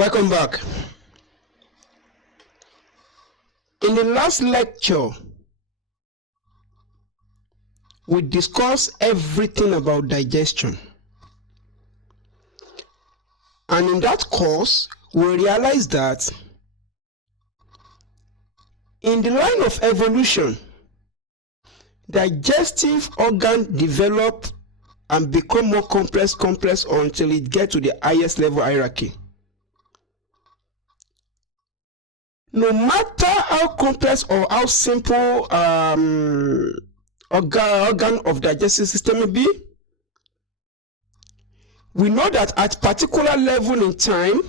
Welcome back. In the last lecture, we discussed everything about digestion. And in that course, we realized that in the line of evolution, digestive organ develop and become more complex until it gets to the highest level hierarchy. No matter how complex or how simple organ of digestive system may be, we know that at particular level in time,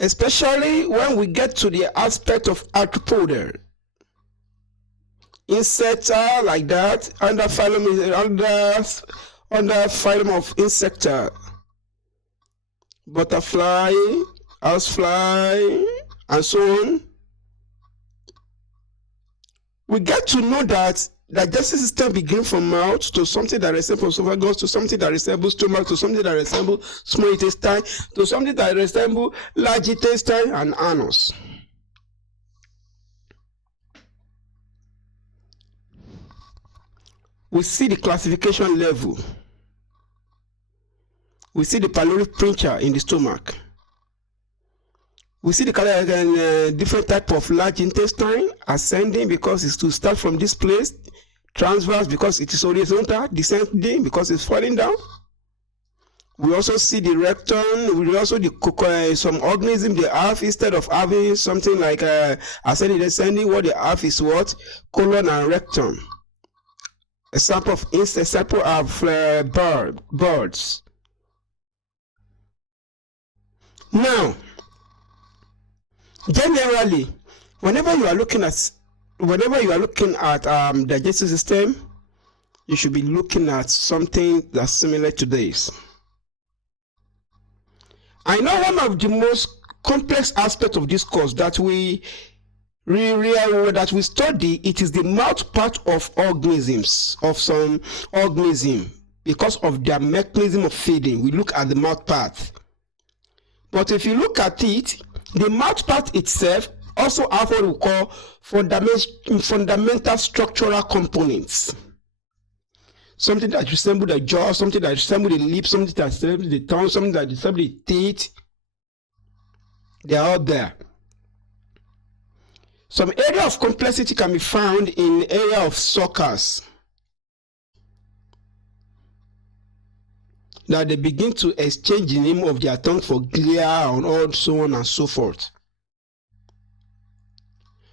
especially when we get to the aspect of arthropoda, insecta like that, under phylum of insecta, butterfly, housefly, and so on, we get to know that digestive system begins from mouth to something that resembles esophagus, to something that resembles stomach, to something that resembles small intestine, to something that resembles large intestine and anus. We see the classification level. We see the pylori pincher in the stomach. We see the different type of large intestine, ascending because it's to start from this place, transverse because it is horizontal, descending because it's falling down. We also see the rectum. We also some organism they have, instead of having something like ascending, descending, what they have is what? Colon and rectum. A sample of insects, a sample of birds. Now, generally, whenever you are looking at digestive system, you should be looking at something that's similar to this. I know one of the most complex aspects of this course that we study, it is the mouth part of organisms, of some organism, because of their mechanism of feeding. We look at the mouth part. But if you look at it, the mouth part itself also have what we call fundamental structural components. Something that resembles the jaw, something that resembles the lips, something that resembles the tongue, something that resembles the teeth. They are all there. Some area of complexity can be found in the area of sulcus, that they begin to exchange the name of their tongue for glia and all so on and so forth.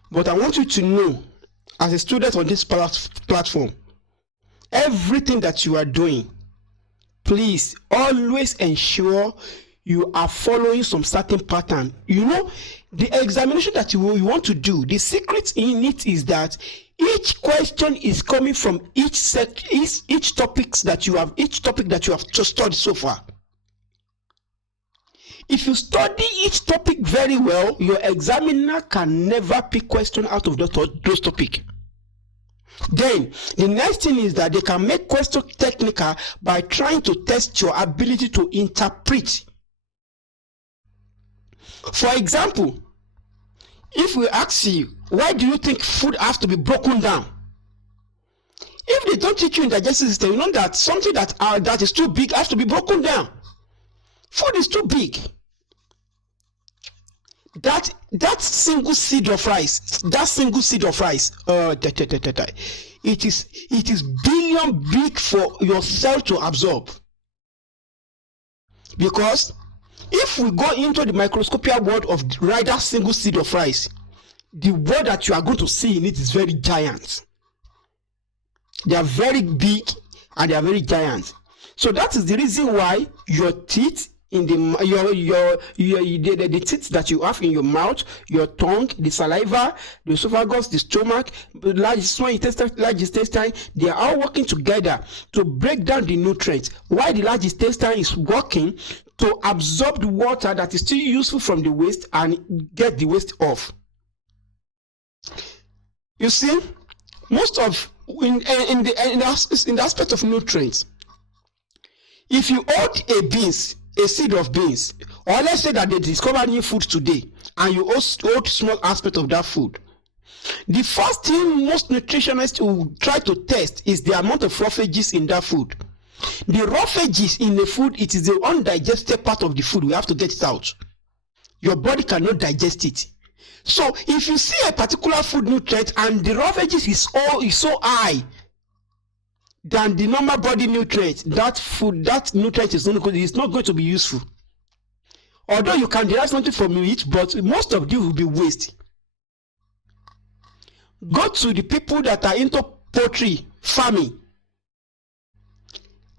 But I want you to know, as a student on this platform, everything that you are doing, please always ensure you are following some certain pattern. You know, the examination that you want to do, the secret in it is that each question is coming from each topic that you have just studied so far. If you study each topic very well, your examiner can never pick question out of those topics. Then the next thing is that they can make question technical by trying to test your ability to interpret. For example, if we ask you, why do you think food has to be broken down? If they don't teach you in the digestive system, you know that something that is too big has to be broken down. Food is too big. That single seed of rice, it is billion big for your cell to absorb. Because if we go into the microscopic world of that single seed of rice, the world that you are going to see in it is very giant. They are very big and they are very giant. So that is the reason why your teeth in the teeth that you have in your mouth, your tongue, the saliva, the esophagus, the stomach, small intestine, large intestine, they are all working together to break down the nutrients. While the large intestine is working to absorb the water that is still useful from the waste and get the waste off. You see, most of in the aspect of nutrients, if you hold a seed of beans Or let's say that they discover new food today and you hold small aspect of that food. The first thing most nutritionists will try to test is the amount of roughages in that food. The roughages in the food, it is the undigested part of the food. We have to get it out. Your body cannot digest it. So if you see a particular food nutrient and the roughages is so high than the normal body nutrient, that nutrient is not going to be useful. Although you can derive something from it, but most of them will be waste. Go to the people that are into poultry farming.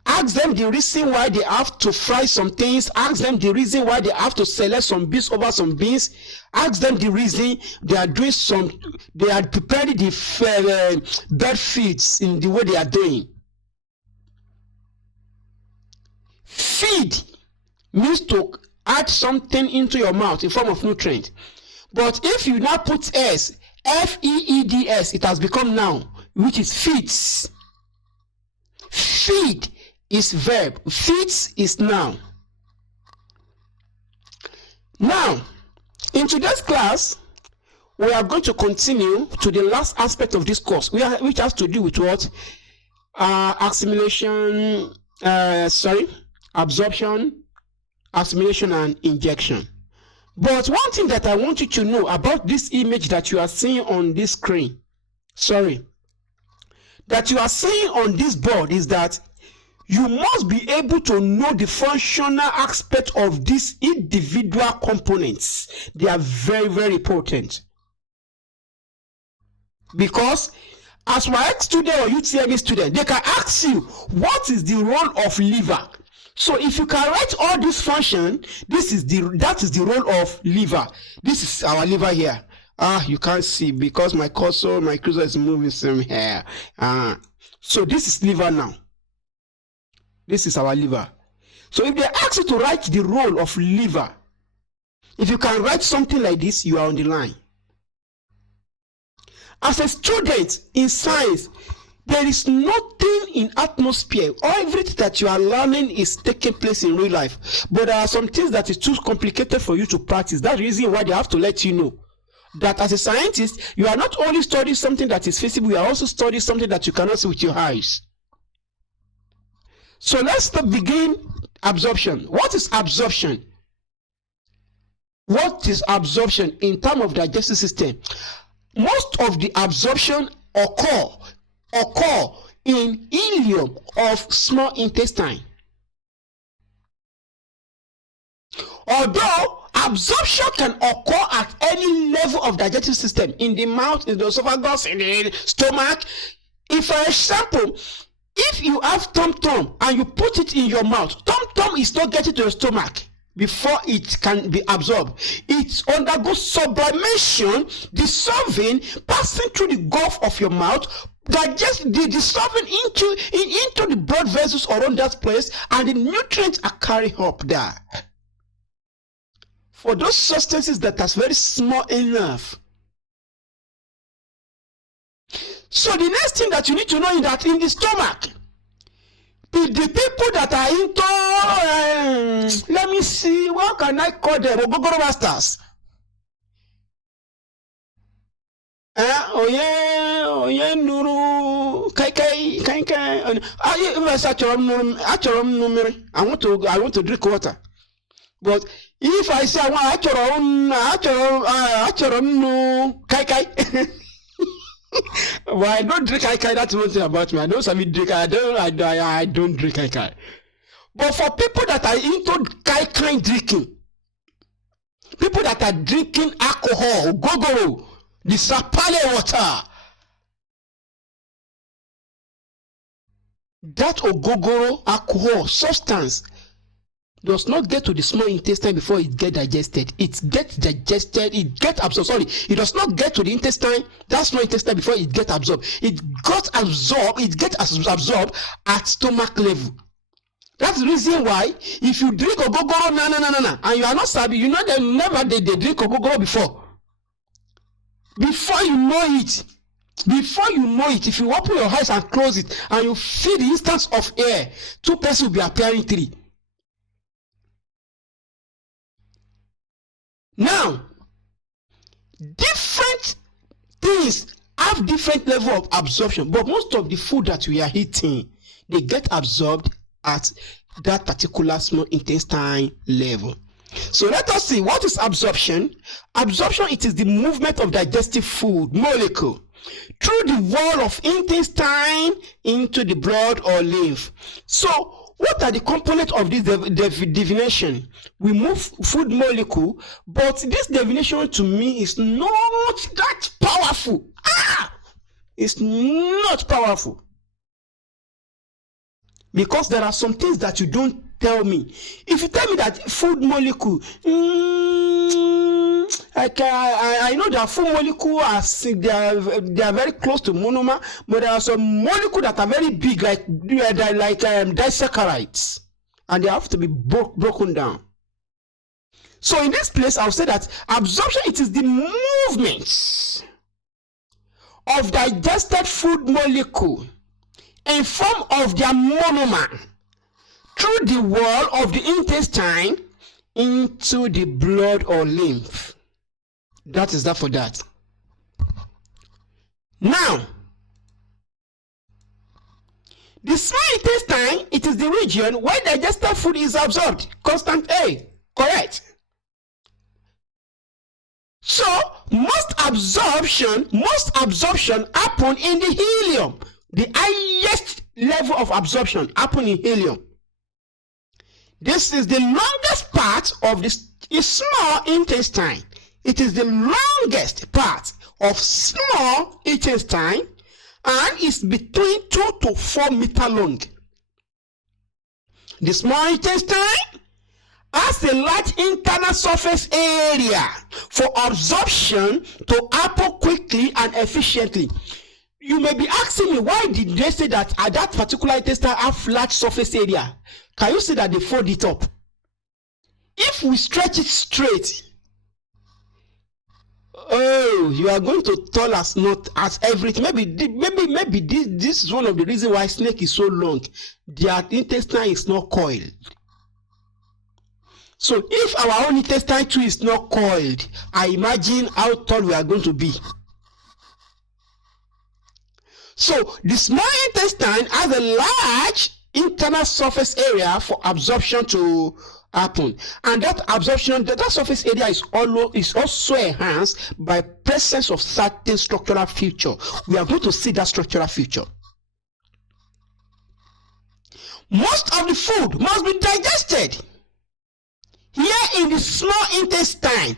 Ask them the reason why they have to fry some things. Ask them the reason why they have to select some beans over some beans. Ask them the reason they are doing they are preparing the bird feeds in the way they are doing. Feed means to add something into your mouth in form of nutrient. But if you now put S, F-E-E-D-S, it has become noun, which is feeds. Feed is verb, feeds is noun. Now, in today's class, we are going to continue to the last aspect of this course, which has to do with what? Absorption, assimilation, and injection. But one thing that I want you to know about this image that you are seeing on this screen, that you are seeing on this board, is that you must be able to know the functional aspect of these individual components. They are very, very important. Because as my student or UTME student, they can ask you, what is the role of liver? So if you can write all this function, that is the role of liver. This is our liver here. You can't see because my cursor is moving somewhere. So this is liver now. This is our liver. So if they ask you to write the role of liver, if you can write something like this, you are on the line. As a student in science, there is nothing in atmosphere. Everything that you are learning is taking place in real life. But there are some things that is too complicated for you to practice. That's the reason why they have to let you know that as a scientist, you are not only studying something that is visible, you are also studying something that you cannot see with your eyes. So let's begin absorption. What is absorption? What is absorption in terms of digestive system? Most of the absorption occur in ileum of small intestine. Although absorption can occur at any level of digestive system, in the mouth, in the esophagus, in the stomach. If, for example, if you have tom-tom and you put it in your mouth, tom-tom is not getting to your stomach before it can be absorbed. It undergoes sublimation, dissolving, passing through the gulf of your mouth, dissolving into the blood vessels around that place, and the nutrients are carried up there. For those substances that are very small enough. So the next thing that you need to know is that in the stomach, the people that are into, let me see, what can I call them? Ogogoro masters. Oye nuru kai. I want to drink water. But if I say I want kai. Well, I don't drink kai. That's one thing about me. I don't drink. I don't drink kai. But for people that are into kai drinking, people that are drinking alcohol, gogoro, the sapale water, that ogogoro alcohol substance does not get to the small intestine before it gets digested. It gets digested, it gets absorbed. Sorry, it does not get to the intestine, that small intestine, before it gets absorbed. It gets absorbed at stomach level. That's the reason why if you drink ogogoro, and you are not sabi, you know they drink ogogoro before. Before you know it, if you open your eyes and close it, and you feel the instance of air, two persons will be appearing three. Now, different things have different level of absorption, but most of the food that we are eating, they get absorbed at that particular small intestine level. So let us see, what is absorption? Absorption, it is the movement of digestive food molecule through the wall of intestine into the blood or lymph. So what are the components of this definition? We move food molecule, but this definition to me is not that powerful. It's not powerful. Because there are some things that you don't tell me. If you tell me that food molecule, I know that food molecule they are very close to monomer, but there are some molecules that are very big, like disaccharides, and they have to be broken down. So in this place, I'll say that absorption, it is the movement of digested food molecule in form of their monomer through the wall of the intestine into the blood or lymph. That is that for that. Now, the small intestine, it is the region where digested food is absorbed. Constant A, correct. So most absorption happen in the ileum. The highest level of absorption happen in ileum. This is the longest part of the small intestine. It is the longest part of small intestine and is between 2 to 4 meters long. The small intestine has a large internal surface area for absorption to happen quickly and efficiently. You may be asking me, why did they say that that particular intestine have large surface area? Can you see that they fold it up? If we stretch it straight, oh, you are going to tell us not as everything. Maybe this is one of the reasons why snake is so long. Their intestine is not coiled. So if our own intestine too is not coiled, I imagine how tall we are going to be. So the small intestine has a large internal surface area for absorption to happen, and that absorption, that surface area is also enhanced by presence of certain structural feature. We are going to see that structural feature. Most of the food must be digested here in the small intestine.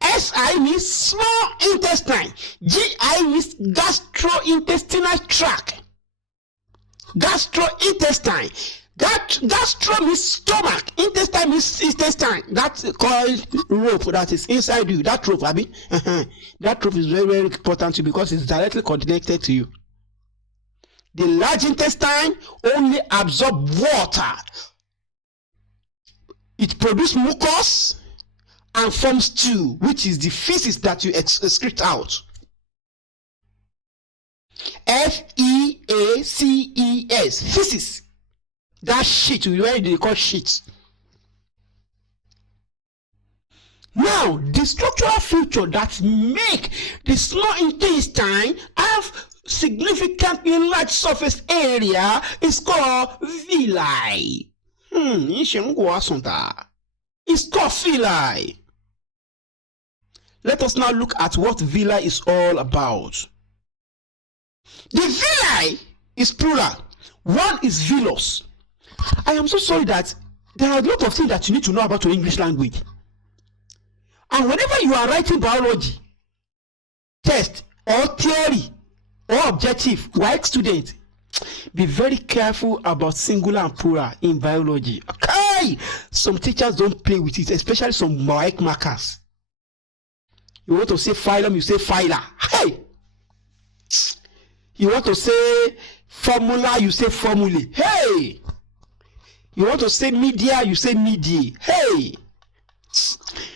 SI means small intestine. GI means gastrointestinal tract. Gastrointestine. Gastro means stomach. Intestine means intestine. That's called rope that is inside you. That rope, Abby. That rope is very, very important to you because it's directly connected to you. The large intestine only absorbs water. It produces mucus and forms stew, which is the feces that you excrete out. FEACES, feces. That shit, where they call shit. Now, the structural feature that make the small intestine have significantly large surface area is called villi. It's called villi. Let us now look at what villi is all about. The villi is plural. One is villus. I am so sorry that there are a lot of things that you need to know about your English language. And whenever you are writing biology test or theory or objective, like student, be very careful about singular and plural in biology. Okay, some teachers don't play with it, especially some mic markers. You want to say phylum, you say phyla. Hey, you want to say formula, you say formulae. Hey, you want to say media, you say media. Hey,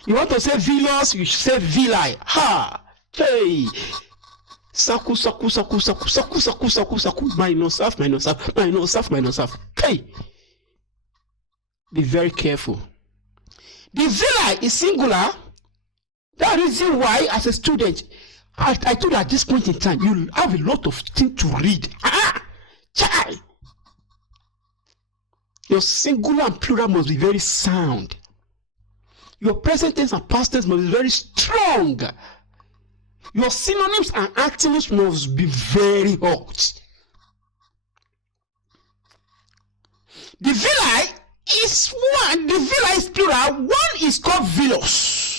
you want to say villus, you say villi. Ha, hey. Saku. Minus half. Okay. Be very careful. The villi is singular That reason why, as a student, I told you at this point in time, you have a lot of things to read. Child. Your singular and plural must be very sound. Your present tense and past tense must be very strong. Your synonyms and antonyms must be very hot. The villi is one. The villi is plural. One is called villus.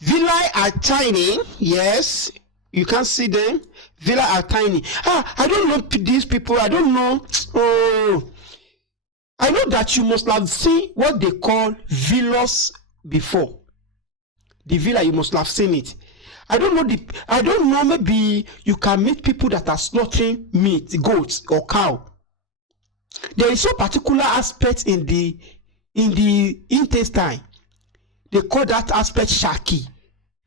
Villi are tiny. Yes, you can see them. Villi are tiny. I don't know these people. I don't know. Oh, I know that you must have seen what they call villus before. The villi, you must have seen it. I don't know. Maybe you can meet people that are slaughtering meat, goats or cow. There is no particular aspect in the intestine. They call that aspect shaki.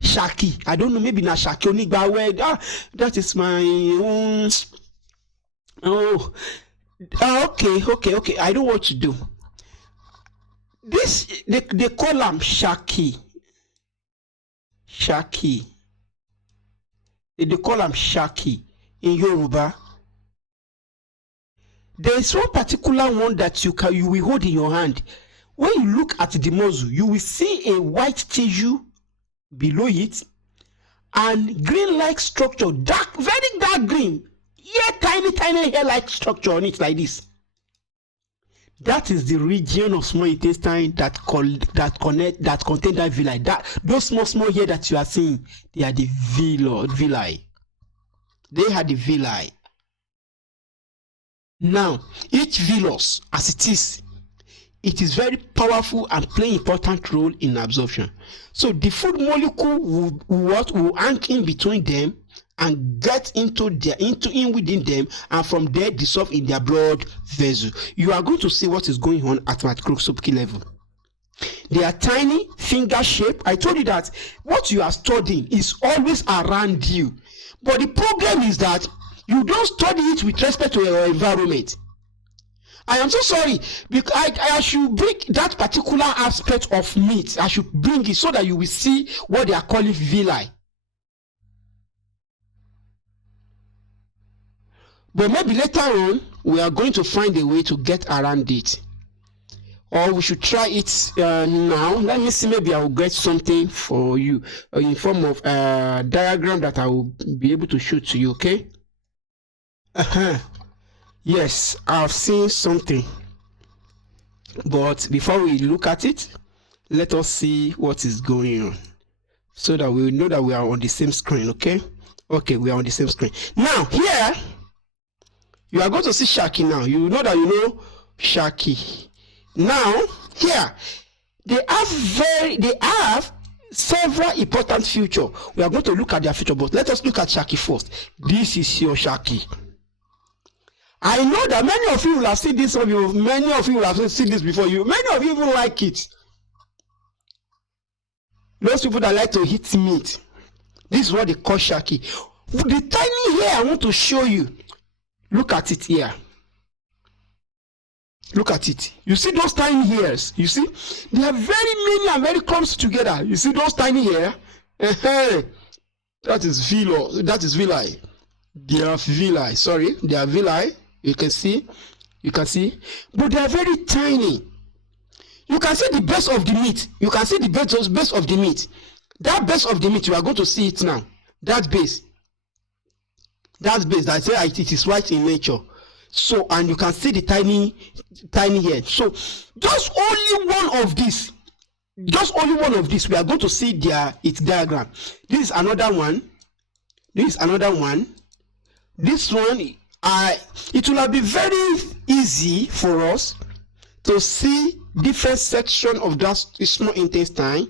Shaki. I don't know. Maybe na shaki only by where. That is my own. Okay. I know what to do. This they call them shaki. Shaki. They call them shaki in Yoruba. There is one particular one that you will hold in your hand. When you look at the muzzle, you will see a white tissue below it and green-like structure, very dark green. Yeah, tiny hair-like structure on it like this. That is the region of small intestine that contain that villi. Those small hair that you are seeing, they are the villi. They are the villi. Now, each villus, as it is very powerful and play important role in absorption. So the food molecule will hang in between them and get in within them, and from there dissolve in their blood vessel. You are going to see what is going on at microscopic level. They are tiny, finger shaped. I told you that what you are studying is always around you, but the problem is that you don't study it with respect to your environment. I am so sorry, because I should bring that particular aspect of meat. I should bring it so that you will see what they are calling villi. But maybe later on, we are going to find a way to get around it. Or we should try it now. Let me see, maybe I will get something for you in form of a diagram that I will be able to show to you, okay? Yes, I've seen something. But before we look at it, let us see what is going on, so that we will know that we are on the same screen, okay? Okay, we are on the same screen. Now, here, you are going to see Shaki now. You know that you know Shaki. Now, here, they have several important features. We are going to look at their feature, but let us look at Shaki first. This is your Shaki. I know that many of you will have seen this. Many of you will have seen this before. Many of you even like it. Those people that like to eat meat. This is what they call Shaki. The tiny hair I want to show you. Look at it here. Look at it. You see those tiny hairs? You see? They are very many and very close together. You see those tiny hair? That is villi. That is villi. They are villi. Sorry, they are villi. You can see. But they are very tiny. You can see the base of the meat. You can see the base of the meat. That base of the meat, you are going to see it now. That base. That say it is white in nature. So, and you can see the tiny hair. So, just only one of this. We are going to see its diagram. This is another one. This one, it will be very easy for us to see different sections of that small intestine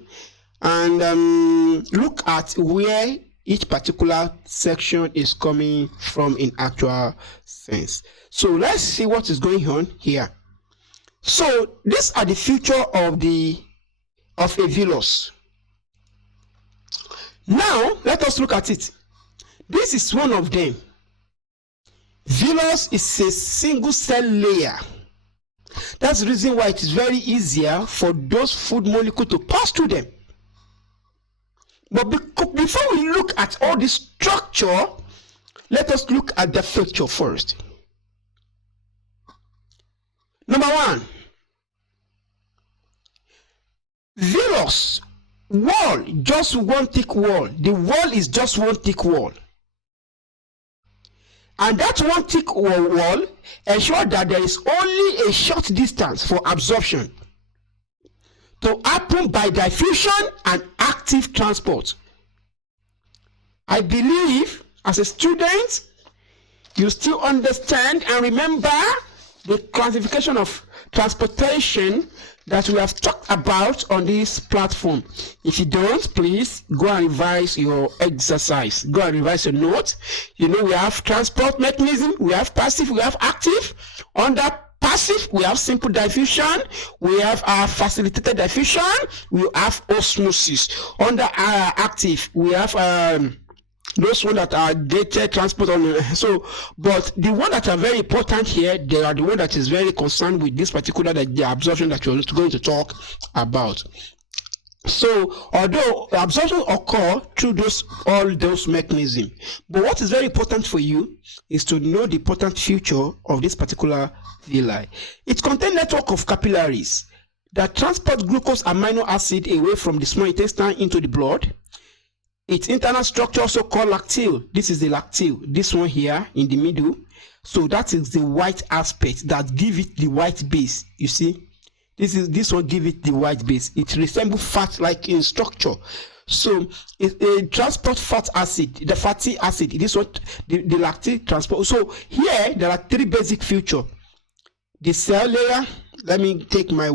and look at where each particular section is coming from in actual sense. So let's see what is going on here. So these are the features of a villus. Now let us look at it. This is one of them. Villus is a single cell layer. That's the reason why it is very easier for those food molecules to pass through them. But before we look at all this structure, let us look at the feature first. Number one, villus wall, just one thick wall. The wall is just one thick wall. And that one thick wall ensures that there is only a short distance for absorption to happen by diffusion and active transport. I believe as a student, you still understand and remember the classification of transportation that we have talked about on this platform. If you don't, please go and revise your exercise. Go and revise your notes. You know, we have transport mechanism, we have passive, we have active. Under passive, we have simple diffusion, we have facilitated diffusion, we have osmosis. Under active, we have those ones that are gated transport on but the one that are very important here, they are the one that is very concerned with this particular the absorption that you're going to talk about. So although absorption occur through all those mechanisms, but what is very important for you is to know the important feature of this particular villi. It contains network of capillaries that transport glucose amino acid away from the small intestine into the blood. Its internal structure also called lacteal. This is the lacteal, this one here in the middle. So that is the white aspect that give it the white base. You see, this one give it the white base. It resembles fat like in structure. So it transport fat acid, the fatty acid. This one, the lacteal transport. So here there are three basic features. The cell layer. Let me take my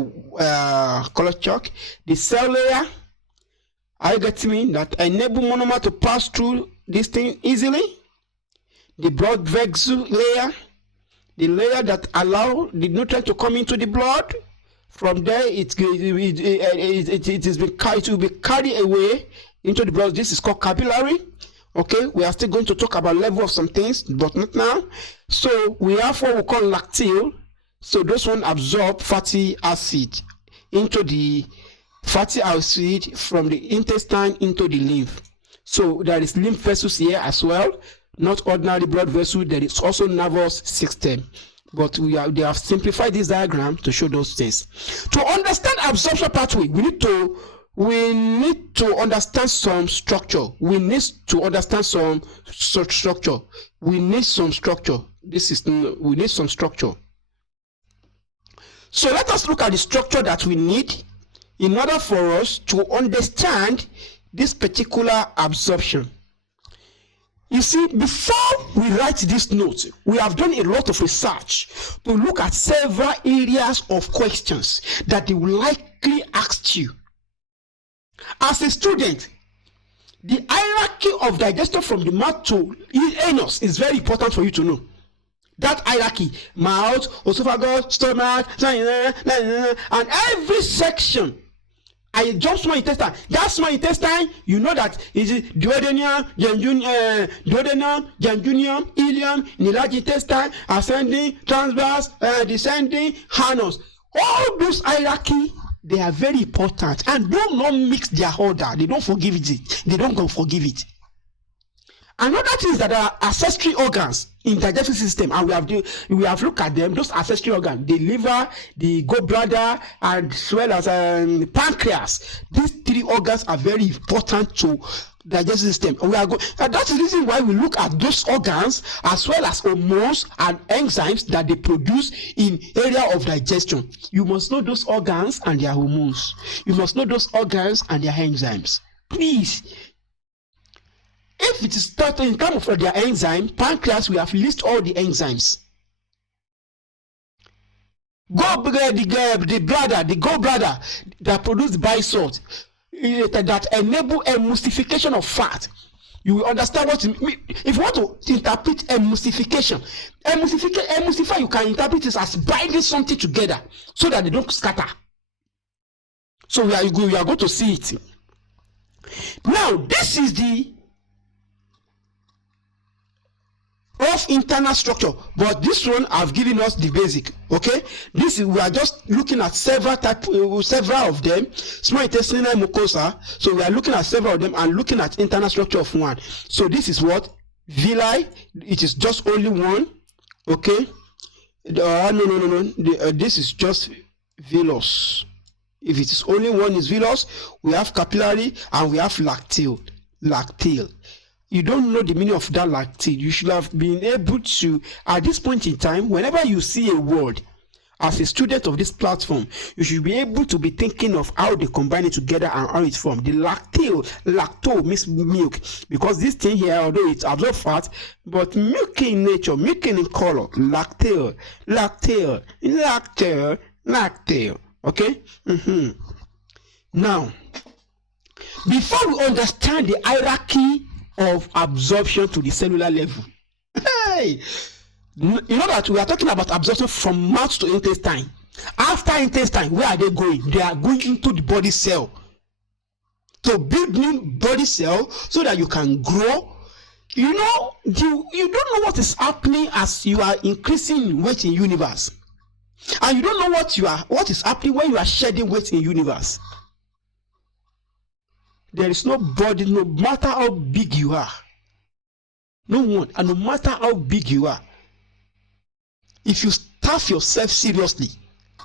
color chalk. The cell layer. I get me that enable monomer to pass through this thing easily. The blood vessel layer, the layer that allow the nutrient to come into the blood. From there, it will be carried away into the blood. This is called capillary. Okay, we are still going to talk about level of some things, but not now. So we have what we call lacteal. So those one absorb fatty acid into the fatty acid from the intestine into the lymph. So there is lymph vessels here as well, not ordinary blood vessel. There is also nervous system, but they have simplified this diagram to show those things. To understand absorption pathway, we need to understand some structure. We need some structure. We need some structure. So let us look at the structure that we need in order for us to understand this particular absorption. You see, before we write this note, we have done a lot of research to look at several areas of questions that they will likely ask you. As a student, the hierarchy of digestion from the mouth to anus is very important for you to know. That hierarchy, mouth, esophagus, stomach, and every section. I jump small intestine. That small intestine, you know that is duodenum, jejunum, ileum, in the large intestine, ascending, transverse, descending, anus. All those hierarchy, they are very important, and do not mix their order. They don't forgive it. They don't go forgive it. Another thing is that there are accessory organs in the digestive system, and we have looked at them. Those accessory organs, the liver, the gallbladder, and as well as the pancreas. These three organs are very important to the digestive system. And that is the reason why we look at those organs as well as hormones and enzymes that they produce in area of digestion. You must know those organs and their hormones. You must know those organs and their enzymes. Please. If it is taught in terms of their enzyme, pancreas, we have listed all the enzymes. The gallbladder that produces bile salt, that enable emulsification of fat. You will understand what it means. If you want to interpret emulsification, emulsify, you can interpret it as binding something together so that they don't scatter. So we are going to see it. Now, this is the of internal structure, but this one I've given us the basic. Okay, this is, we are just looking at several of them, small intestinal mucosa. So we are looking at several of them and looking at internal structure of one. So this is what villi, it is just only one. Okay, this is just villus. If it is only one is villus, we have capillary and we have lacteal. You don't know the meaning of that lacteal. You should have been able to, at this point in time, whenever you see a word, as a student of this platform, you should be able to be thinking of how they combine it together and how it's formed. The lacto means milk, because this thing here, although it's absorbed fat, but milky in nature, milky in color. Lacteal. Okay? Now, before we understand the hierarchy of absorption to the cellular level, hey, you know that we are talking about absorption from mouth to intestine. After intestine, where are they going? They are going into the body cell to build new body cell so that you can grow. You know, you don't know what is happening as you are increasing in weight in universe, and you don't know what is happening when you are shedding weight in universe. There is nobody, no matter how big you are, no one, and no matter how big you are, if you starve yourself seriously,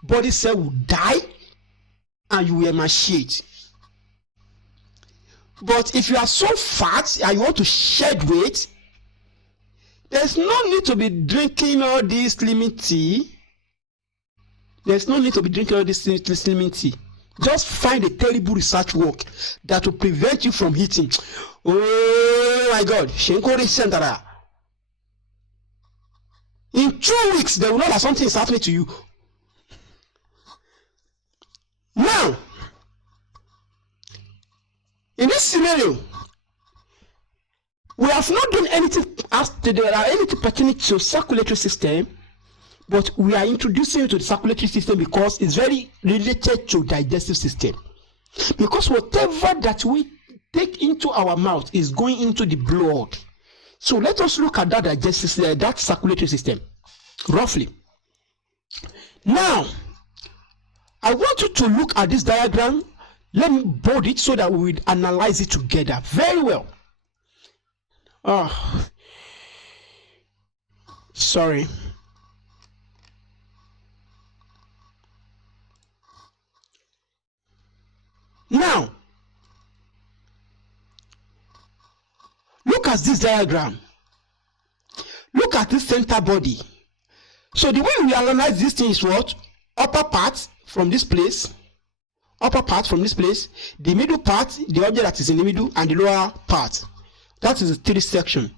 body cell will die and you will emaciate. But if you are so fat and you want to shed weight, there's no need to be drinking all this slimming tea. There's no need to be drinking all this slimming tea. Just find a terrible research work that will prevent you from eating. Oh my God, in 2 weeks, they will know that something is happening to you. Now, in this scenario, we have not done anything pertaining to circulatory system, but we are introducing you to the circulatory system because it's very related to digestive system. Because whatever that we take into our mouth is going into the blood. So let us look at that digestive system, that circulatory system, roughly. Now, I want you to look at this diagram. Let me bold it so that we will analyze it together very well. Sorry. Now, look at this diagram. Look at this center body. So the way we analyze this thing is what? Upper part from this place, the middle part, the object that is in the middle, and the lower part. That is the 3 section.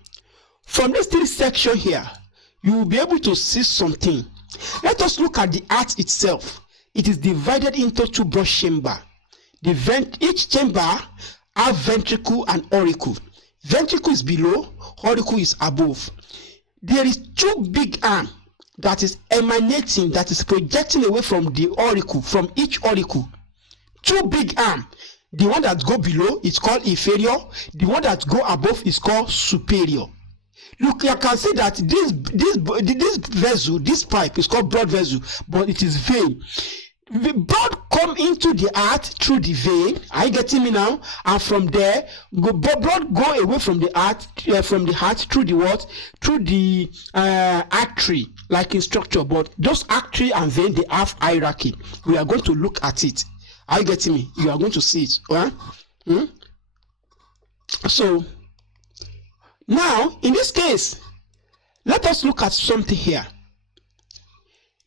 From this 3 section here, you will be able to see something. Let us look at the heart itself. It is divided into 2 broad chambers. Each chamber have ventricle and auricle. Ventricle is below, auricle is above. There is 2 big arms that is emanating, that is projecting away from the auricle, from each auricle. 2 big arms. The one that go below is called inferior. The one that go above is called superior. Look, you can see that this vessel, this pipe is called blood vessel, but it is vein. The blood come into the heart through the vein. Are you getting me now? And from there, blood go away from the heart, through the what? Through the artery, like in structure. But those artery and vein, they have hierarchy. We are going to look at it. Are you getting me? You are going to see it. So now, in this case, let us look at something here.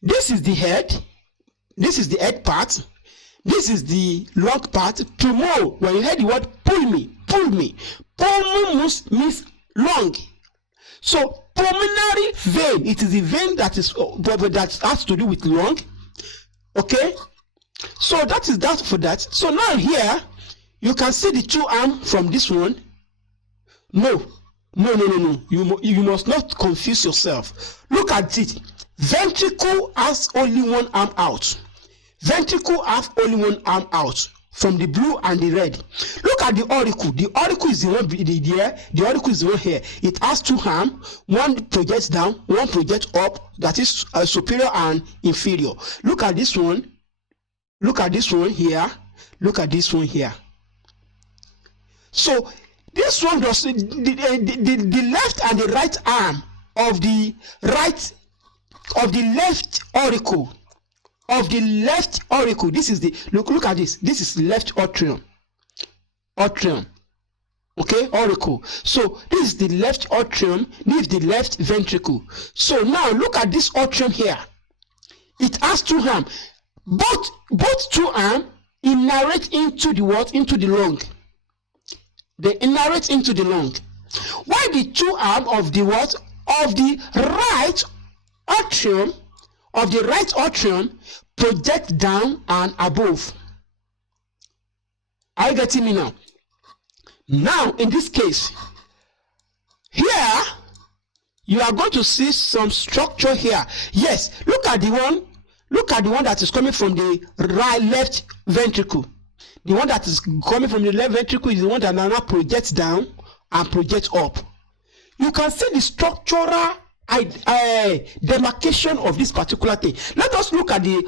This is the head. This is the head part. This is the lung part. Tomorrow, when you hear the word pull me. Pulmonus means lung. So pulmonary vein, it is the vein that has to do with lung. Okay? So that is that for that. So now here, you can see the 2 arms from this one. No. You must not confuse yourself. Look at it. Ventricle has only 1 arm out. Ventricle have only 1 arm out. from the blue and the red. Look at the auricle. The auricle is the one there. The auricle is the one here. It has two arms. One projects down, one projects up. That is superior and inferior. Look at this one. Look at this one here. Look at this one here. So this one does the left and the right arm of the left auricle. Of the left auricle, this is the look at this. This is left atrium. Okay, auricle. So this is the left atrium. This is the left ventricle. So now look at this atrium here. It has two arms. Both two arms innervate into the what? Into the lung. They innervate into the lung. Why the two arms of the what? Of the right atrium? Of the right atrium project down and above. Are you getting me now? Now, in this case, here you are going to see some structure here. Yes, look at the one. Look at the one that is coming from the left ventricle. The one that is coming from the left ventricle is the one that now projects down and projects up. You can see the structural demarcation of this particular thing. Let us look at the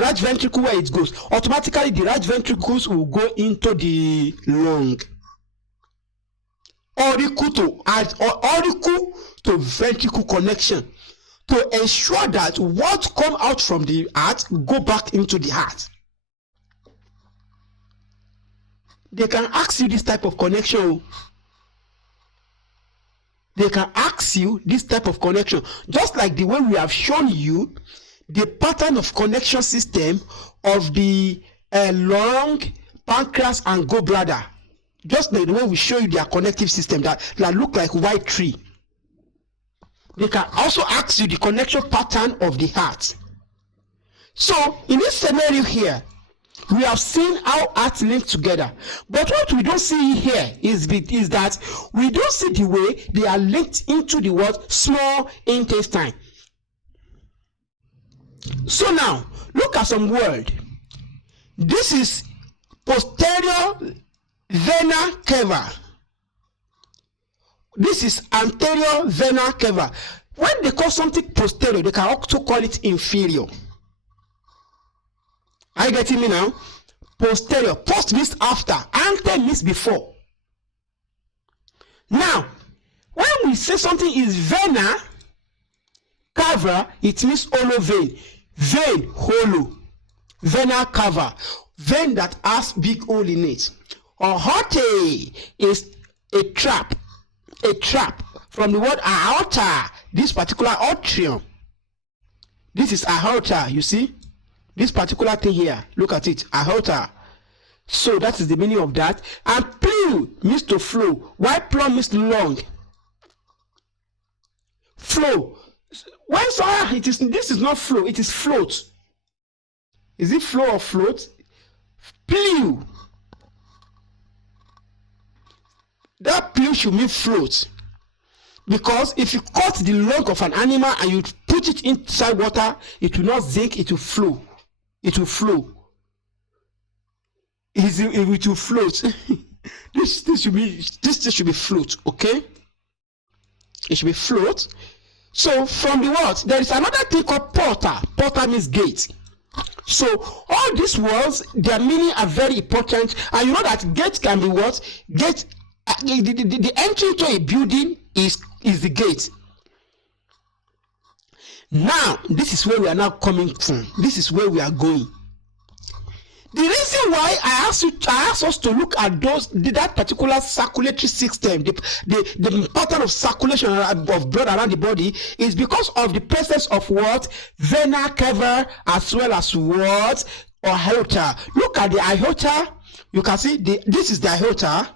right ventricle where it goes. Automatically, the right ventricles will go into the lung. Auricle to ventricle connection to ensure that what come out from the heart go back into the heart. They can ask you this type of connection. They can ask you this type of connection, just like the way we have shown you the pattern of connection system of the lung, pancreas, and gallbladder. Just like the way we show you their connective system that look like white tree. They can also ask you the connection pattern of the heart. So in this scenario here, we have seen how hearts link together, but what we don't see here is that we don't see the way they are linked into the what? Small intestine. So now look at some word. This is posterior vena cava. This is anterior vena cava. When they call something posterior, they can also call it inferior. Are you getting me now? Posterior. Post means after. Ante means before. Now, when we say something is vena cava, it means hollow vein. Vein, hollow. Vena cava. Vein that has big hole in it. Or aorta is a trap. A trap. From the word aorta, this particular atrium. This is aorta, you see? This particular thing here, look at it, aorta. So that is the meaning of that. And plew means to flow, while plum means long. Flow. When it is, this is not flow, it is float. Is it flow or float? Plew. That plew should mean float. Because if you cut the lung of an animal and you put it inside water, it will not sink, it will flow. It will flow. It will float. this should be float, okay? It should be float. So from the words, there is another thing called porta. Porta means gate. So all these words, their meaning are very important, and you know that gate can be what? Gate. The entry to a building is the gate. Now, this is where we are now coming from. This is where we are going. The reason why I asked us to look at that particular circulatory system, the pattern of circulation of blood around the body, is because of the presence of what? Vena cava, as well as what? Or aorta. Look at the aorta. You can see this is the aorta.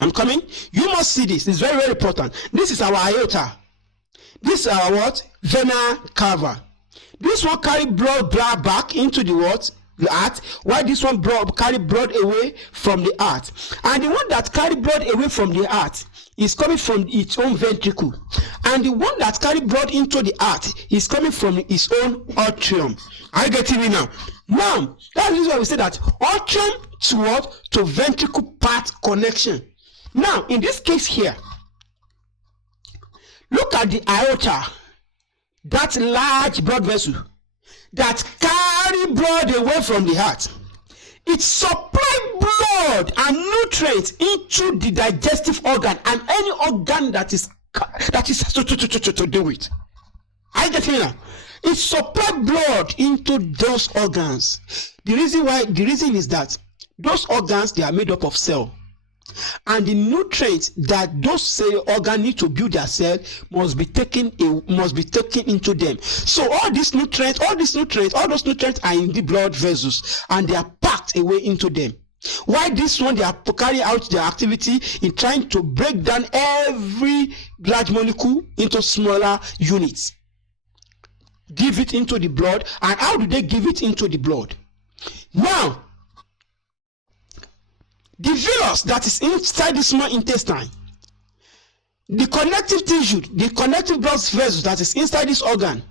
I'm coming. You must see this. It's very, very important. This is our aorta. This is our what? Vena cava. This one carry blood back into the what? the heart, while this one carry blood away from the heart. And the one that carry blood away from the heart is coming from its own ventricle, and the one that carry blood into the heart is coming from its own atrium. Are you getting me now? Now, that is why we say that atrium to what? To ventricle part connection. Now, in this case here, look at the aorta, that large blood vessel that carry blood away from the heart. It supply blood and nutrients into the digestive organ and any organ that is to do with. I get it now. It supply blood into those organs. The reason is that those organs, they are made up of cells. And the nutrients that those cell organs need to build their cell must be taken into them. So all those nutrients are in the blood vessels and they are packed away into them. Why this one, they are carrying out their activity in trying to break down every large molecule into smaller units, give it into the blood. And how do they give it into the blood? Now, the villus that is inside the small intestine, the connective tissue, the connective blood vessels that is inside this organ,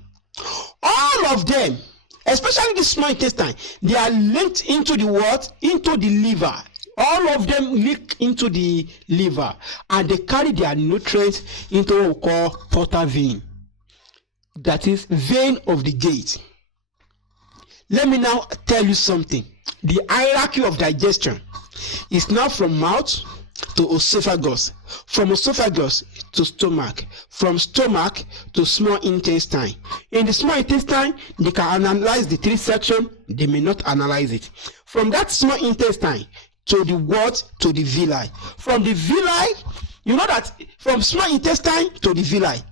all of them, especially the small intestine, they are linked into the what? Into the liver. All of them link into the liver, and they carry their nutrients into what we call portal vein. That is vein of the gate. Let me now tell you something. The hierarchy of digestion is now from mouth to esophagus, from esophagus to stomach, from stomach to small intestine. In the small intestine, they can analyze the 3 sections, they may not analyze it. From that small intestine to the what? To the villi. From the villi, you know that from small intestine to the villi.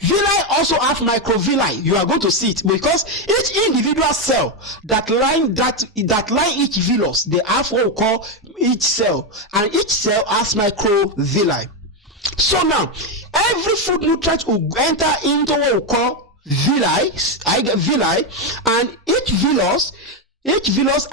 Villi also have microvilli. You are going to see it because each individual cell that line each villus, they have what we call each cell, and each cell has microvilli. So now, every food nutrient will enter into what we call villi, and each villus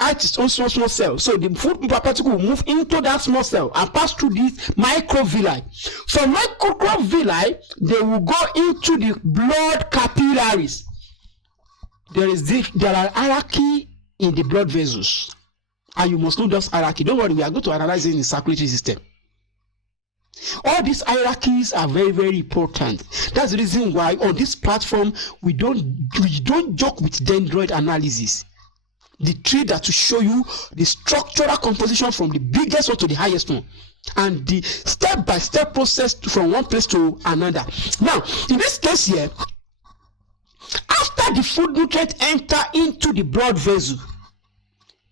has its own small cell. So the food particle will move into that small cell and pass through these microvilli. From microvilli, they will go into the blood capillaries. There are hierarchy in the blood vessels, and you must know those hierarchy. Don't worry, we are going to analyze it in the circulatory system. All these hierarchies are very, very important. That's the reason why on this platform we don't joke with dendroid analysis. The tree that will show you the structural composition from the biggest one to the highest one, and the step-by-step process from one place to another. Now, in this case here, after the food nutrient enter into the blood vessel,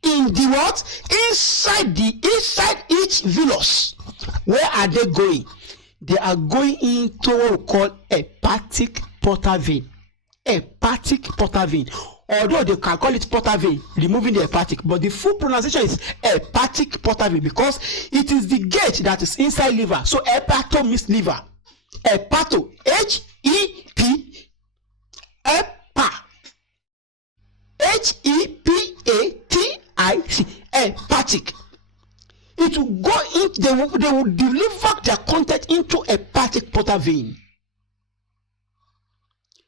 in the what? Inside each villus, where are they going? They are going into what we call hepatic portal vein. Hepatic portal vein. Although they can call it portal vein, removing the hepatic, but the full pronunciation is hepatic portal vein because it is the gate that is inside liver. So hepato means liver. Hepato, H-E-P, hepa, H-E-P-A-T-I-C, hepatic. It will go in, they will deliver their content into hepatic portal vein.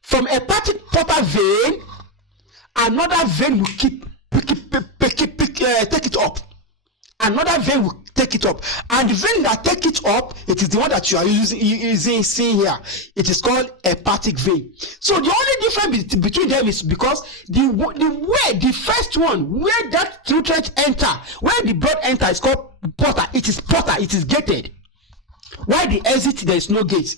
From hepatic portal vein, another vein will take it up. Another vein will take it up, and the vein that take it up, it is the one that you are seeing here. It is called hepatic vein. So the only difference between them is because the first one where that nutrient enter, where the blood enter, is called portal. It is gated. While the exit, there is no gate.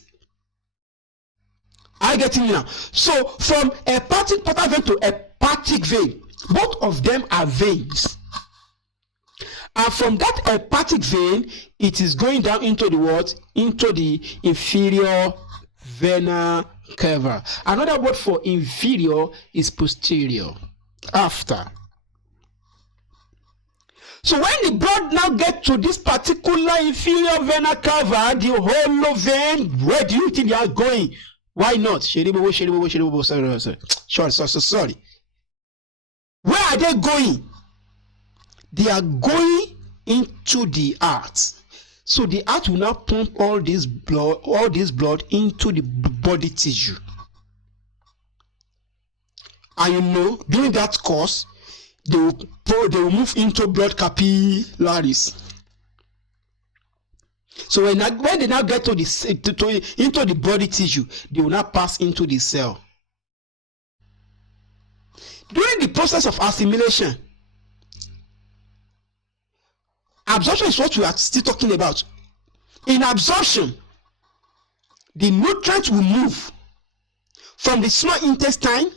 I get it now. So from hepatic portal vein to hepatic vein, both of them are veins. And from that hepatic vein, it is going down into the what? Into the inferior vena cava. Another word for inferior is posterior. After. So when the blood now gets to this particular inferior vena cava, the hollow vein, where do you think they are going? Why not? Sorry. Where are they going? they are going into the heart. So the heart will now pump all this blood into the body tissue. And you know, during that course, they will move into blood capillaries. So when they now get to into the body tissue, they will now pass into the cell. During the process of assimilation, absorption is what we are still talking about. In absorption, the nutrients will move from the small intestine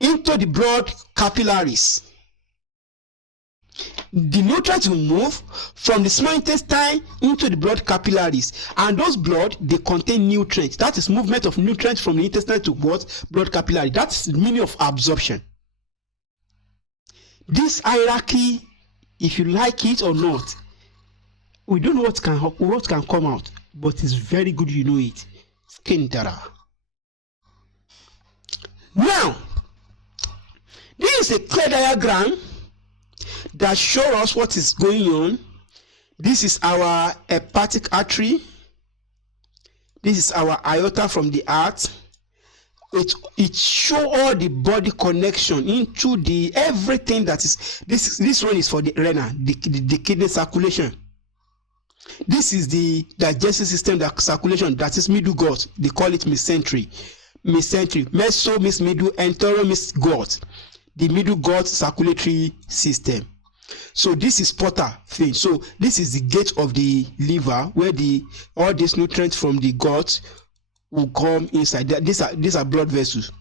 into the blood capillaries. The nutrients will move from the small intestine into the blood capillaries, and those blood, they contain nutrients. That is movement of nutrients from the intestine to what? Blood capillary. That's the meaning of absorption. This hierarchy, if you like it or not, we don't know what can come out, but it's very good you know it. Skin data. Now, this is a clear diagram that shows us what is going on. This is our hepatic artery. This is our aorta from the heart. It shows all the body connection into the everything that is. This one is for the renal, the kidney circulation. This is the digestive system, the circulation, that is middle gut. They call it mesentery. Meso means middle, entero means gut. The middle gut circulatory system. So this is portal thing. So this is the gate of the liver, where all these nutrients from the gut will come inside. These are blood vessels.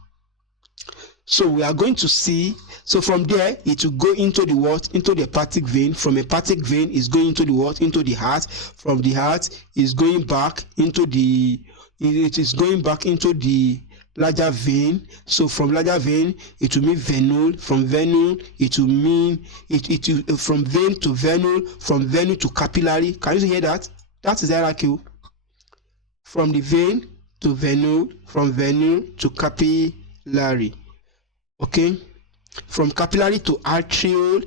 So we are going to see. So from there, it will go into the what? Into the hepatic vein. From hepatic vein, is going into the what? Into the heart. From the heart, is going back into the. It is going back into the larger vein. So from larger vein, it will mean venule. From venule, it will mean it will, from vein to venule. From venule to capillary. Can you hear that? That is the hierarchy. From the vein to venule. From venule to capillary. Okay. From capillary to arteriole,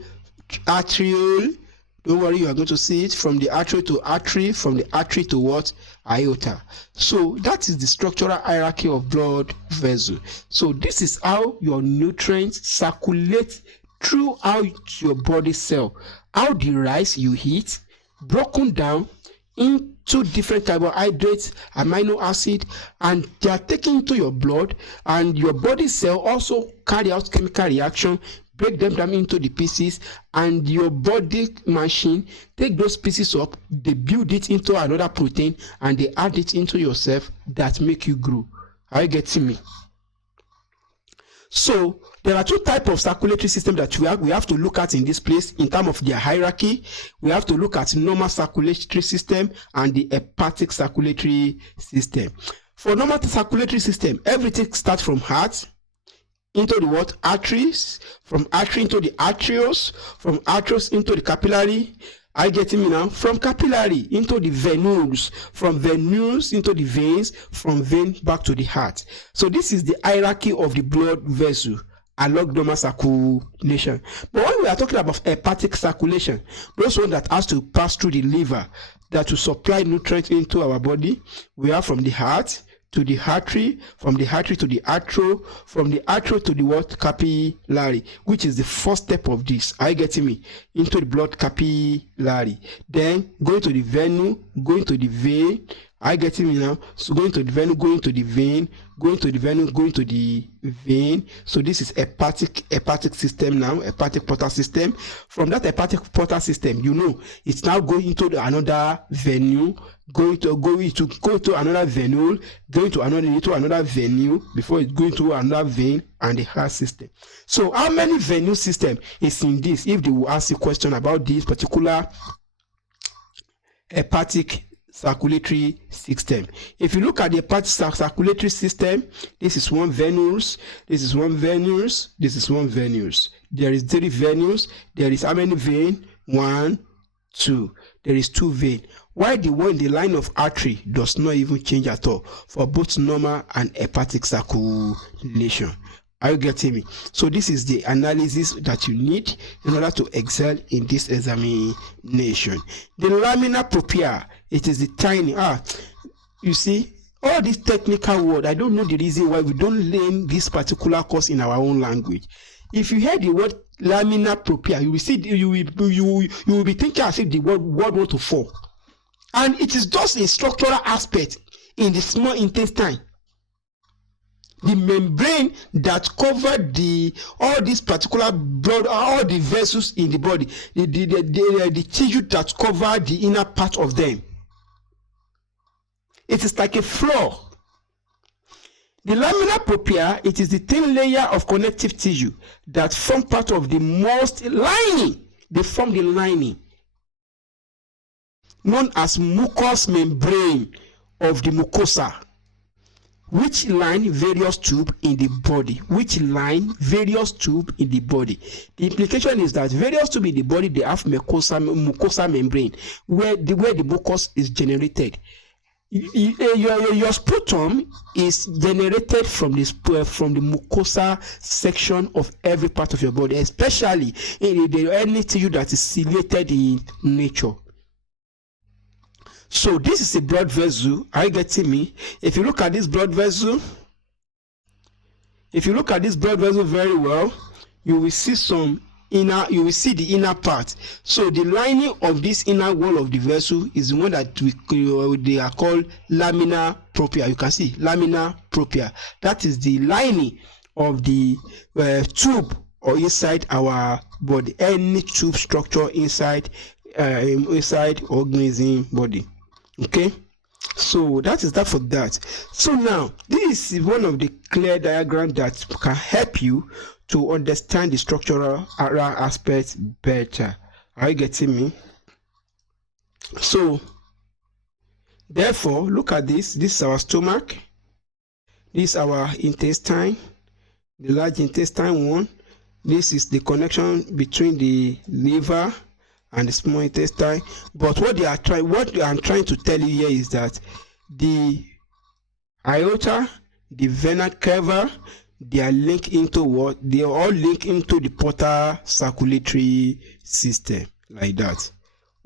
don't worry, you are going to see it. From the artery to artery, from the artery to what? Aorta. So that is the structural hierarchy of blood vessel. So this is how your nutrients circulate throughout your body cell. How the rice you eat broken down into different carbohydrates, amino acid, and they are taken into your blood, and your body cell also carry out chemical reaction, break them down into the pieces, and your body machine take those pieces up, they build it into another protein, and they add it into yourself that make you grow. Are you getting me? So there are two types of circulatory system that we have to look at in this place in terms of their hierarchy. We have to look at normal circulatory system and the hepatic circulatory system. For normal circulatory system, everything starts from heart into the what? Arteries. From artery into the arterioles. From arterioles into the capillary. Are you getting me now? From capillary into the venules. From venules into the veins. From vein back to the heart. So this is the hierarchy of the blood vessel along normal circulation. But when we are talking about hepatic circulation, those one that has to pass through the liver, that will supply nutrients into our body, we are from the heart to the artery, from the artery to the arteriole, from the arteriole to the what? Capillary, which is the first step of this. Are you getting me? Into the blood capillary. Then going to the venule, going to the vein. Are you getting me now? So going to the venule, going to the vein, going to the venule, going to the vein. So this is hepatic system now, hepatic portal system. From that hepatic portal system, you know, it's now going into another venule, going to another venule, going to another venule before it's going to another vein and the heart system. So how many venule system is in this? If they will ask you a question about this particular hepatic circulatory system. If you look at the hepatic circulatory system, this is one venules, this is one venules, this is one venules. There is 3 venules. There is how many vein? 1, 2. There is 2 vein. Why the line of artery does not even change at all for both normal and hepatic circulation. Are you getting me? So this is the analysis that you need in order to excel in this examination. The lamina propria, it is the tiny, you see, all these technical words, I don't know the reason why we don't learn this particular course in our own language. If you hear the word lamina propria, you will see, you will be thinking as if the word want to fall. And it is just a structural aspect in the small intestine. The membrane that covered all these particular blood, all the vessels in the body, the tissue that cover the inner part of them. It is like a floor. The lamina propria, it is the thin layer of connective tissue that form part of the most lining. They form the lining, known as mucous membrane of the mucosa, which line various tubes in the body. The implication is that various tubes in the body, they have mucosa membrane where the mucus is generated. Your sputum is generated from the mucosa section of every part of your body, especially in any tissue that is ciliated in nature. So this is a blood vessel. Are you getting me? If you look at this blood vessel, very well, you will see the inner part. So the lining of this inner wall of the vessel is the one that they are called lamina propria. You can see lamina propria. That is the lining of the tube or inside our body. Any tube structure inside organism body. Okay, so that is that for that. So now this is one of the clear diagrams that can help you to understand the structural aspects better. Are you getting me? So therefore, look at this. This is our stomach. This is our intestine, the large intestine one. This is the connection between the liver and the small intestine. But what I'm trying to tell you here is that the aorta, the vena cava, they are linked into what? They are all linked into the portal circulatory system, like that.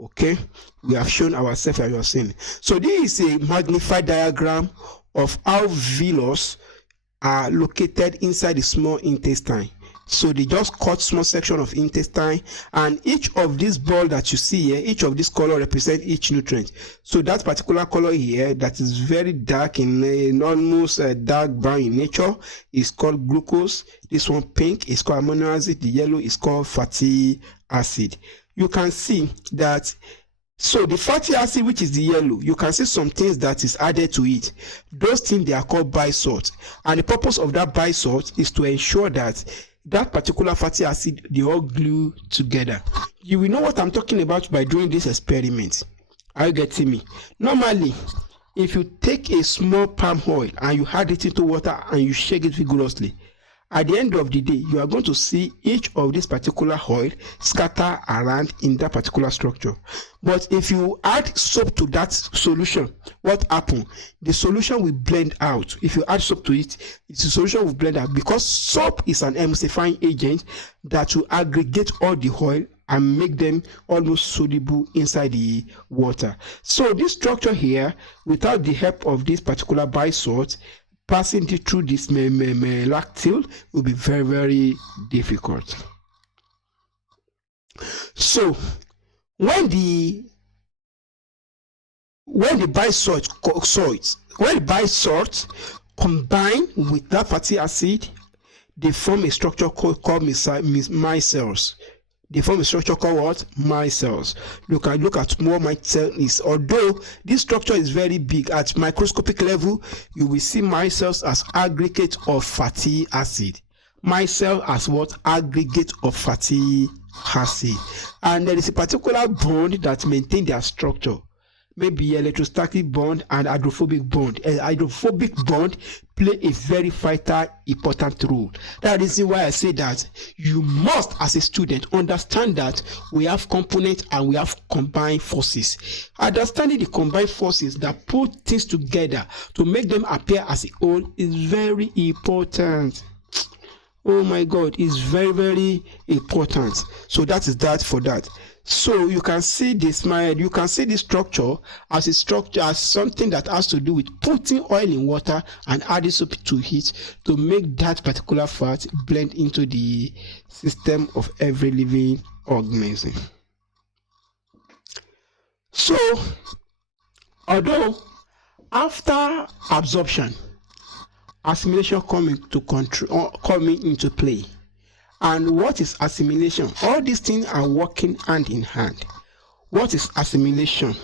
Okay, we have shown ourselves and you are seeing. So this is a magnified diagram of how villi are located inside the small intestine. So they just cut small section of intestine, and each of these balls that you see here, each of these color represent each nutrient. So that particular color here that is very dark in almost dark brown in nature is called glucose. This one pink is called amino acid. The yellow is called fatty acid. You can see that. So the fatty acid, which is the yellow, you can see some things that is added to it. Those things, they are called bisalt, and the purpose of that bisalt is to ensure that that particular fatty acid, they all glue together. You will know what I'm talking about by doing this experiment. Are you getting me? Normally, if you take a small palm oil and you add it into water and you shake it vigorously, at the end of the day, you are going to see each of this particular oil scatter around in that particular structure. But if you add soap to that solution, what happens? The solution will blend out. If you add soap to it, the solution will blend out, because soap is an emulsifying agent that will aggregate all the oil and make them almost soluble inside the water. So this structure here, without the help of this particular bisalt, passing it through this lactyle will be very, very difficult. So when the bisalt combine with that fatty acid, they form a structure called micelles. They form a structure called what? Micelles. Look at more micelle is, although this structure is very big, at microscopic level, you will see micelles as aggregate of fatty acid. Micelle as what? Aggregate of fatty acid. And there is a particular bond that maintain their structure. Maybe electrostatic bond and hydrophobic bond. A hydrophobic bond play a very vital, important role. That is why I say that you must, as a student, understand that we have components and we have combined forces. Understanding the combined forces that put things together to make them appear as a whole is very important. Oh my God, is very, very important. So that is that for that. So you can see this, you can see this structure as a structure, as something that has to do with putting oil in water and adding soap to heat to make that particular fat blend into the system of every living organism. So, although after absorption, assimilation coming into play. And what is assimilation? All these things are working hand in hand. What is assimilation?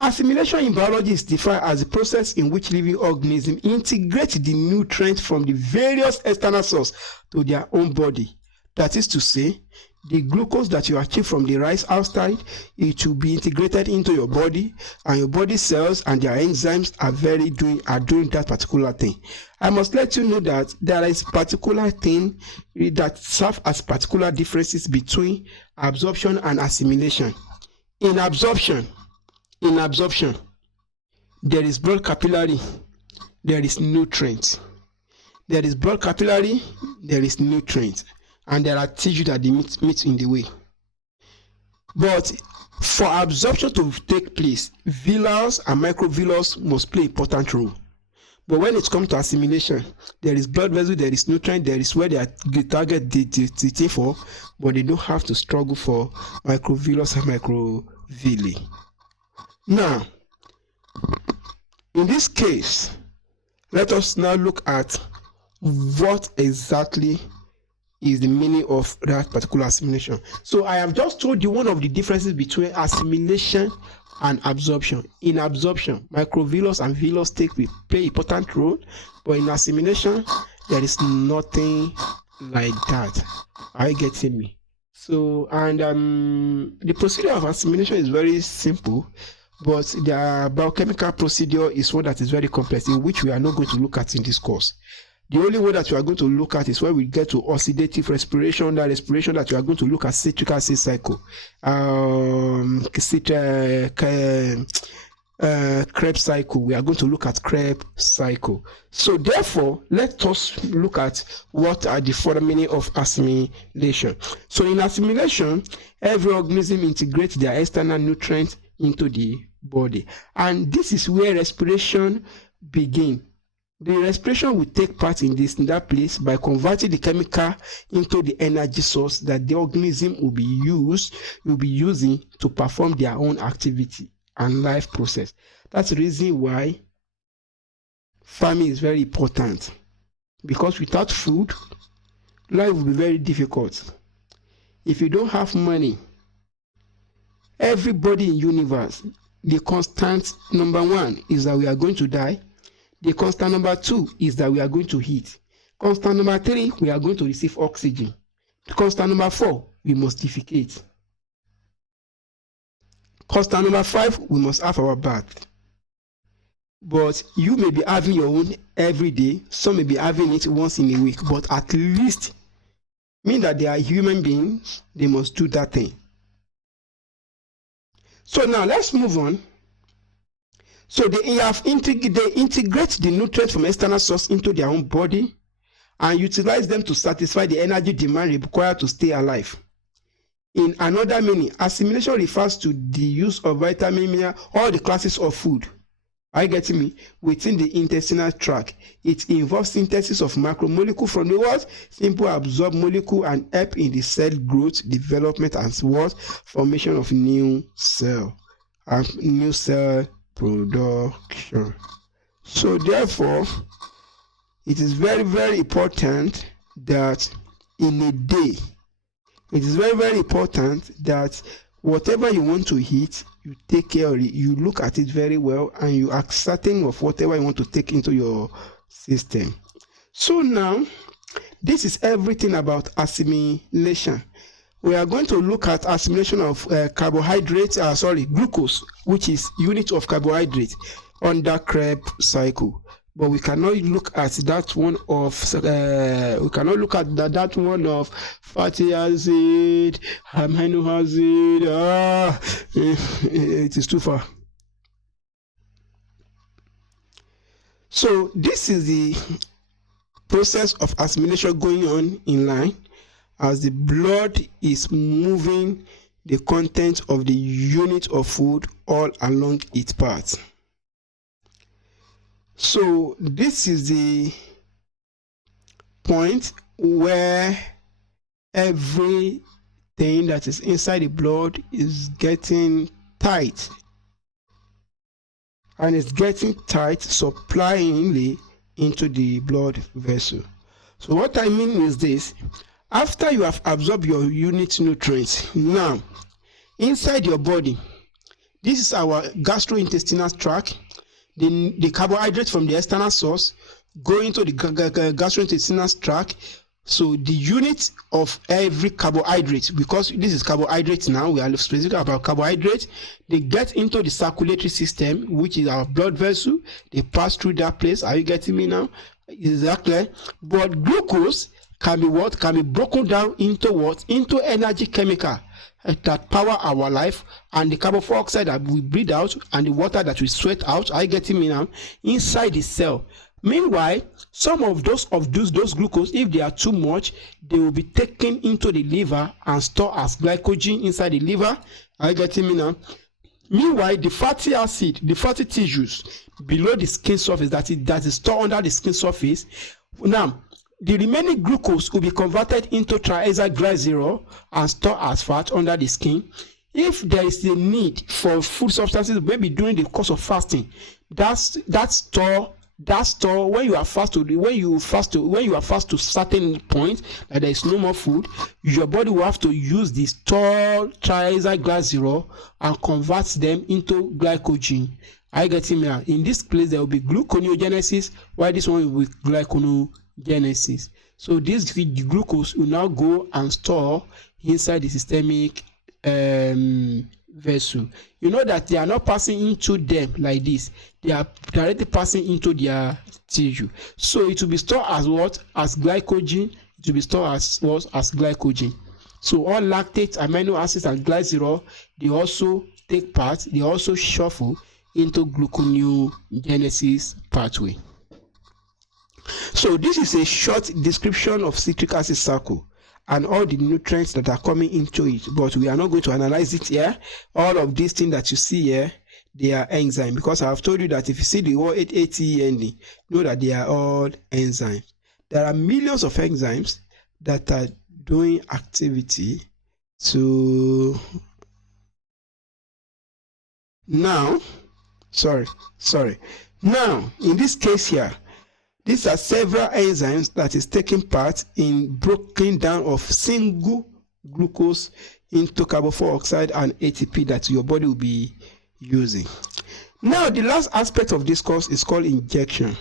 Assimilation in biology is defined as the process in which living organisms integrate the nutrients from the various external sources to their own body. That is to say, the glucose that you achieve from the rice outside, it will be integrated into your body, and your body cells and their enzymes are doing that particular thing. I must let you know that there is particular thing that serve as particular differences between absorption and assimilation. In absorption, there is blood capillary, there is nutrients. There is blood capillary, there is nutrients. And there are tissues that they meet in the way. But for absorption to take place, villus and microvillus must play an important role. But when it comes to assimilation, there is blood vessel, there is nutrient, there is where they target the thing for, but they don't have to struggle for microvillus and microvilli. Now, in this case, let us now look at what exactly is the meaning of that particular assimilation. So I have just told you one of the differences between assimilation and absorption. In absorption, microvillus and villus play important role, but in assimilation, there is nothing like that. Are you getting me? So, and the procedure of assimilation is very simple, but the biochemical procedure is one that is very complex, in which we are not going to look at in this course. The only way that we are going to look at is where we get to oxidative respiration, that respiration that we are going to look at citric acid cycle, Krebs cycle. We are going to look at Krebs cycle. So therefore, let us look at what are the further meaning of assimilation. So in assimilation, every organism integrates their external nutrients into the body. And this is where respiration begins. The respiration will take part in that place by converting the chemical into the energy source that the organism will be using to perform their own activity and life process. That's the reason why farming is very important, because without food, life will be very difficult. If you don't have money, everybody in the universe, the constant number one is that we are going to die. The constant number two is that we are going to eat. Constant number three, we are going to receive oxygen. The constant number four, we must defecate. Constant number five, we must have our bath. But you may be having your own every day. Some may be having it once in a week. But at least, mean that they are human beings, they must do that thing. So now let's move on. So they integrate the nutrients from external source into their own body and utilize them to satisfy the energy demand required to stay alive. In another meaning, assimilation refers to the use of vitamin, mineral, all the classes of food. Are you getting me? Within the intestinal tract. It involves synthesis of macromolecule from the what? Simple absorbed molecule and help in the cell growth, development, and what? Formation of new cell and new cell production. So therefore, it is very, very important that in a day, it is very, very important that whatever you want to eat, you take care of it, you look at it very well, and you are certain of whatever you want to take into your system. So now, this is everything about assimilation. We are going to look at assimilation of glucose, which is unit of carbohydrate under Krebs cycle. But we cannot look at that one of fatty acid, amino acid. It is too far. So this is the process of assimilation going on in line as the blood is moving the content of the unit of food all along its path. So this is the point where everything that is inside the blood is getting tight, and it's getting tight supplyingly into the blood vessel. So what I mean is this: after you have absorbed your unit nutrients, now inside your body, this is our gastrointestinal tract. The carbohydrates from the external source go into the gastrointestinal tract. So the unit of every carbohydrate, because this is carbohydrates now, we are specific about carbohydrates, they get into the circulatory system, which is our blood vessel. They pass through that place. Are you getting me now? Exactly. But glucose can be what? Can be broken down into what? Into energy chemical that power our life, and the carbon dioxide that we breathe out and the water that we sweat out. Are you getting me now? Inside the cell. Meanwhile, some of those glucose, if they are too much, they will be taken into the liver and stored as glycogen inside the liver. Are you getting me now? Meanwhile, the fatty acid, the fatty tissues below the skin surface that is stored under the skin surface. Now, the remaining glucose will be converted into triglycerol and stored as fat under the skin. If there is a need for food substances, maybe during the course of fasting, that store when you are fast to certain point that there is no more food, your body will have to use the stored triglycerol and convert them into glycogen. Are you getting me? In this place there will be gluconeogenesis, while this one will be glycogenesis. So this glucose will now go and store inside the systemic vessel. You know that they are not passing into them like this, they are directly passing into their tissue. So it will be stored as what? As glycogen. It will be stored as what? As glycogen. So all lactate, amino acids, and glycerol, they also take part, they also shuffle into gluconeogenesis pathway. So this is a short description of citric acid cycle and all the nutrients that are coming into it, but we are not going to analyze it here. All of these things that you see here, they are enzymes, because I have told you that if you see the word ATEND, know that they are all enzymes. There are millions of enzymes that are doing activity to now in this case here, these are several enzymes that is taking part in breaking down of single glucose into carbon dioxide and ATP that your body will be using. Now, the last aspect of this course is called injection.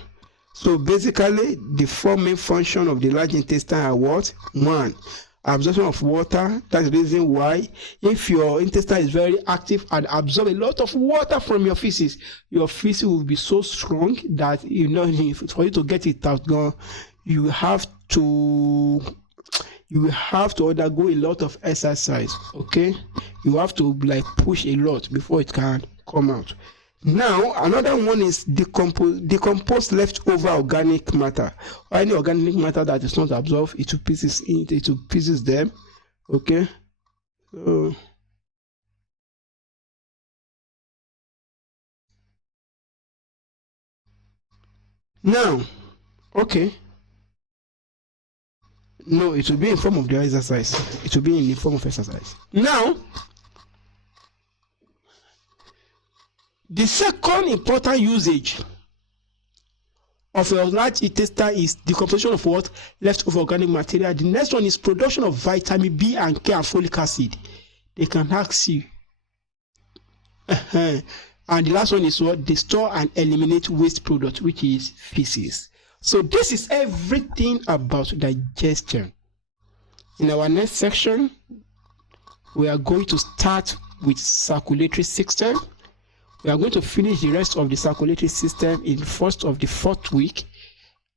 So basically, the four main functions of the large intestine are what? One, absorption of water. That's the reason why if your intestine is very active and absorb a lot of water from your feces will be so strong that, you know, for you to get it out, you have to undergo a lot of exercise. Okay, you have to like push a lot before it can come out. Now another one is decompose leftover organic matter, or any organic matter that is not absorbed into pieces them. Okay, now, okay, no, it will be in form of the exercise. It will be in the form of exercise. Now, the second important usage of a large intestine is decomposition of what? Leftover organic material. The next one is production of vitamin B and K and folic acid. They can ask you. And the last one is what? They store and eliminate waste product, which is feces. So this is everything about digestion. In our next section, we are going to start with circulatory system. We are going to finish the rest of the circulatory system in the first of the 4th week,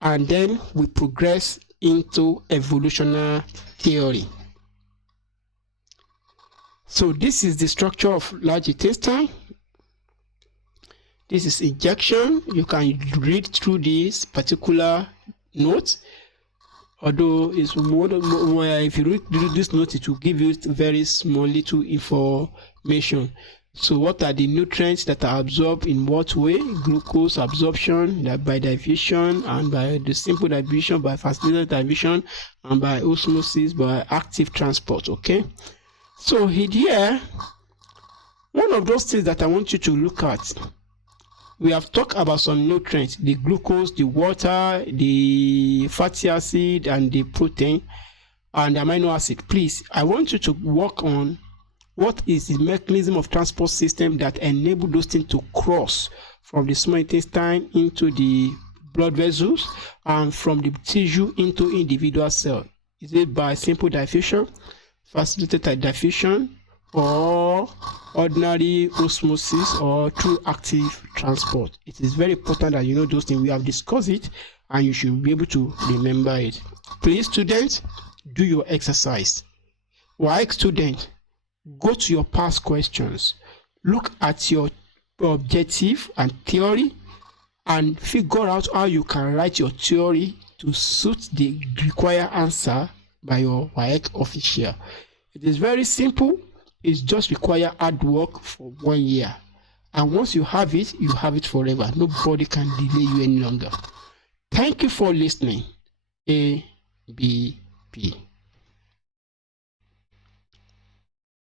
and then we progress into evolutionary theory. So this is the structure of large intestine. This is egestion. You can read through this particular note. although it's more, if you read this note, it will give you very small little information. So what are the nutrients that are absorbed in what way? Glucose absorption by diffusion, and by the simple diffusion, by facilitated diffusion, and by osmosis, by active transport. Okay, so here, one of those things that I want you to look at, we have talked about some nutrients: the glucose, the water, the fatty acid, and the protein, and the amino acid. Please, I want you to work on what is the mechanism of transport system that enable those things to cross from the small intestine into the blood vessels and from the tissue into individual cell. Is it by simple diffusion, facilitated diffusion, or ordinary osmosis, or through active transport? It is very important that you know those things. We have discussed it and you should be able to remember it. Please, students, do your exercise. WAEC student, go to your past questions, look at your objective and theory, and figure out how you can write your theory to suit the required answer by your WAEC official. It is very simple. It just require hard work for 1 year, and once you have it forever. Nobody can delay you any longer. Thank you for listening. ABP